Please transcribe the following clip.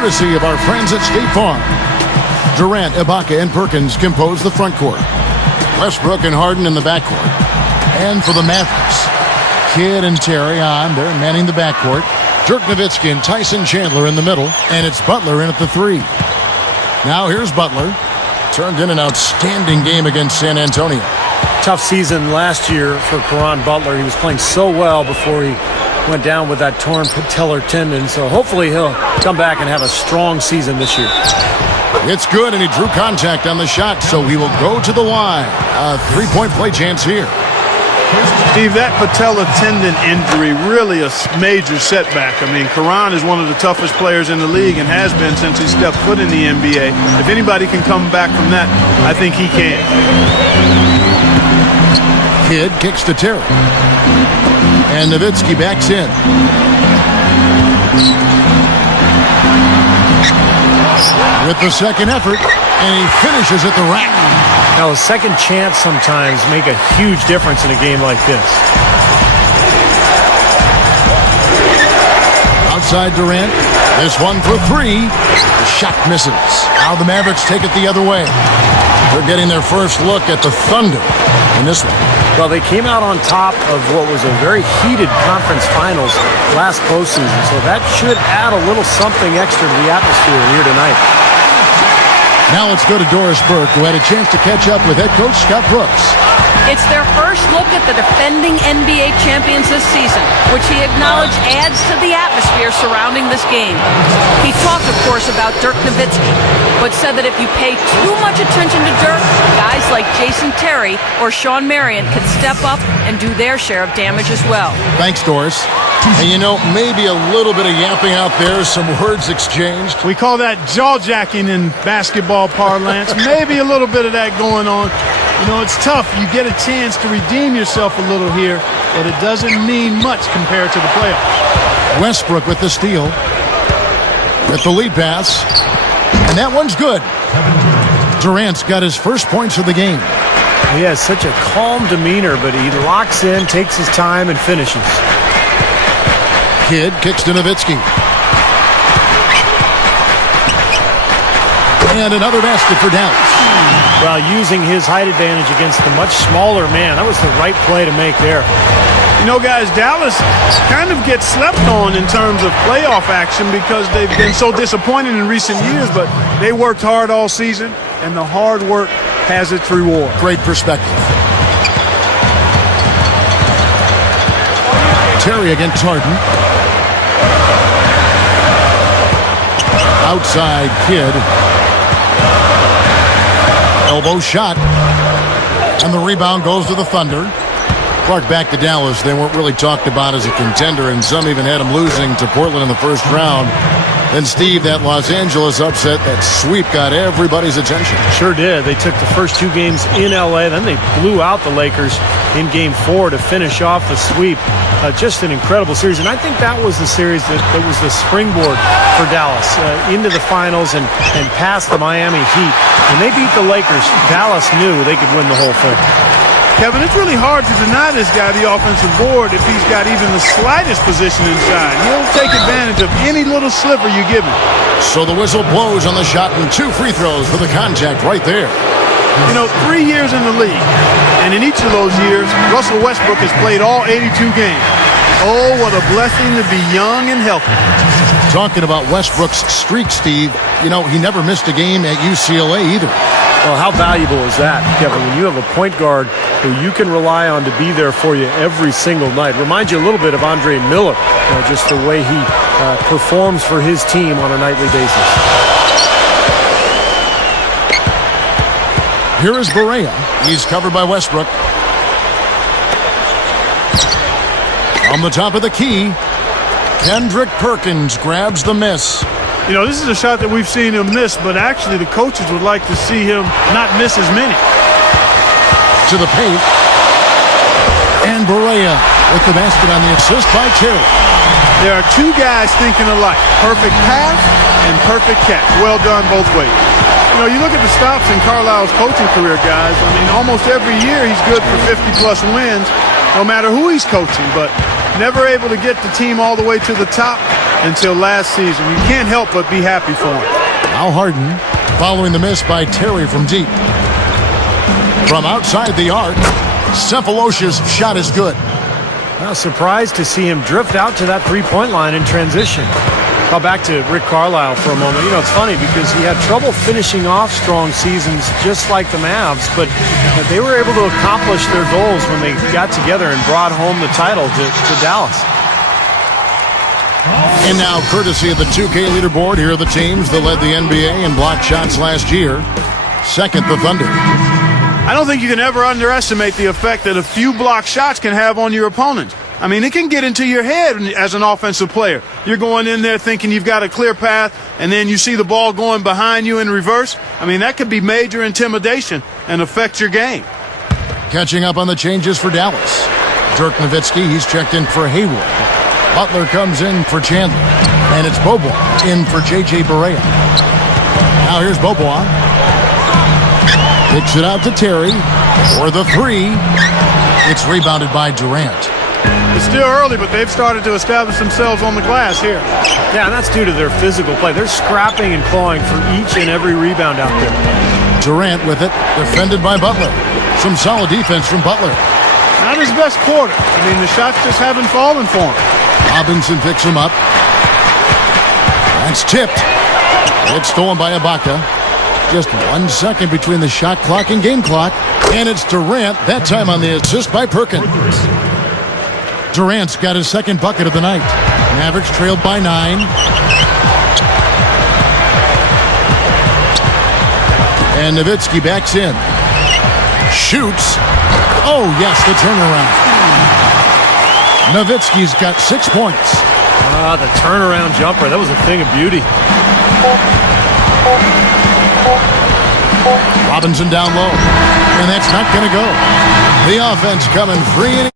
courtesy of our friends at State Farm. Durant, Ibaka, and Perkins compose the front court. Westbrook and Harden in the backcourt. And for the Mavericks, Kidd and Terry on. They're manning the backcourt. Dirk Nowitzki and Tyson Chandler in the middle. And it's Butler in at the 3. Now here's Butler. Turned in an outstanding game against San Antonio. Tough season last year for Caron Butler. He was playing so well before he went down with that torn patellar tendon. So hopefully he'll come back and have a strong season this year. It's good, and he drew contact on the shot, so he will go to the line. A three-point play chance here. Steve, that patellar tendon injury, really a major setback. I mean, Caron is one of the toughest players in the league and has been since he stepped foot in the NBA. If anybody can come back from that, I think he can. Kidd kicks to Terry. And Nowitzki backs in. With the second effort, and he finishes at the rack. Now, a second chance sometimes make a huge difference in a game like this. Outside Durant. This one for 3. The shot misses. Now the Mavericks take it the other way. They're getting their first look at the Thunder in this one. Well, they came out on top of what was a very heated conference finals last postseason, so that should add a little something extra to the atmosphere here tonight. Now let's go to Doris Burke, who had a chance to catch up with head coach Scott Brooks. It's their first look at the defending NBA champions this season, which he acknowledged adds to the atmosphere surrounding this game. He talked, of course, about Dirk Nowitzki, but said that if you pay too much attention to Dirk, guys like Jason Terry or Shawn Marion could step up and do their share of damage as well. Thanks, Doris. And you know, maybe a little bit of yapping out there, some words exchanged. We call that jaw-jacking in basketball parlance. Maybe a little bit of that going on. You know, it's tough. You get a chance to redeem yourself a little here, but it doesn't mean much compared to the playoffs. Westbrook with the steal. With the lead pass. And that one's good. Durant's got his first points of the game. He has such a calm demeanor, but he locks in, takes his time, and finishes. Kidd kicks to Nowitzki. And another basket for Dallas. Well, using his height advantage against the much smaller man, that was the right play to make there. You know, guys, Dallas kind of gets slept on in terms of playoff action because they've been so disappointed in recent years, but they worked hard all season, and the hard work has its reward. Great perspective. Terry against Harden. Outside Kidd. Elbow shot. And the rebound goes to the Thunder. Clark back to Dallas. They weren't really talked about as a contender, and some even had them losing to Portland in the first round. Then, Steve, that Los Angeles upset, that sweep got everybody's attention. Sure did. They took the first 2 games in L.A., then they blew out the Lakers in Game 4 to finish off the sweep. Just an incredible series, and I think that was the series that was the springboard for Dallas into the finals and past the Miami Heat. When they beat the Lakers, Dallas knew they could win the whole thing. Kevin, it's really hard to deny this guy the offensive board if he's got even the slightest position inside. He'll take advantage of any little sliver you give him. So the whistle blows on the shot, and 2 free throws for the contact right there. You know, 3 years in the league, and in each of those years, Russell Westbrook has played all 82 games. Oh, what a blessing to be young and healthy. Talking about Westbrook's streak, Steve, you know, he never missed a game at UCLA either. Well, how valuable is that, Kevin, when you have a point guard who you can rely on to be there for you every single night? Reminds you a little bit of Andre Miller, just the way he performs for his team on a nightly basis. Here is Barea. He's covered by Westbrook. On the top of the key, Kendrick Perkins grabs the miss. You know, this is a shot that we've seen him miss, but actually the coaches would like to see him not miss as many. To the paint. And Barea with the basket on the assist by Terry. There are 2 guys thinking alike. Perfect pass and perfect catch. Well done both ways. You know, you look at the stops in Carlisle's coaching career, guys. I mean, almost every year he's good for 50-plus wins, no matter who he's coaching. But never able to get the team all the way to the top until last season. You can't help but be happy for him. Now Harden following the miss by Terry from deep. From outside the arc, Cephalosha's shot is good. Well, surprised to see him drift out to that three-point line in transition. Well, back to Rick Carlisle for a moment. You know, it's funny because he had trouble finishing off strong seasons just like the Mavs, but they were able to accomplish their goals when they got together and brought home the title to Dallas. And now, courtesy of the 2K leaderboard, here are the teams that led the NBA in block shots last year. Second, the Thunder. I don't think you can ever underestimate the effect that a few block shots can have on your opponent. I mean, it can get into your head as an offensive player. You're going in there thinking you've got a clear path, and then you see the ball going behind you in reverse. I mean, that could be major intimidation and affect your game. Catching up on the changes for Dallas. Dirk Nowitzki, he's checked in for Hayward. Butler comes in for Chandler. And it's Bobois in for J.J. Barea. Now here's Bobois. Kicks it out to Terry for the three. It's rebounded by Durant. It's still early, but they've started to establish themselves on the glass here. Yeah, and that's due to their physical play. They're scrapping and clawing for each and every rebound out there. Durant with it, defended by Butler. Some solid defense from Butler. Not his best quarter. I mean, the shots just haven't fallen for him. Robinson picks him up. That's tipped. It's stolen by Ibaka. Just 1 second between the shot clock and game clock. And it's Durant, that time on the assist by Perkins. Durant's got his second bucket of the night. Mavericks trailed by 9. And Nowitzki backs in. Shoots. Oh, yes, the turnaround. Nowitzki's got 6 points. The turnaround jumper. That was a thing of beauty. Robinson down low. And that's not going to go. The offense coming free.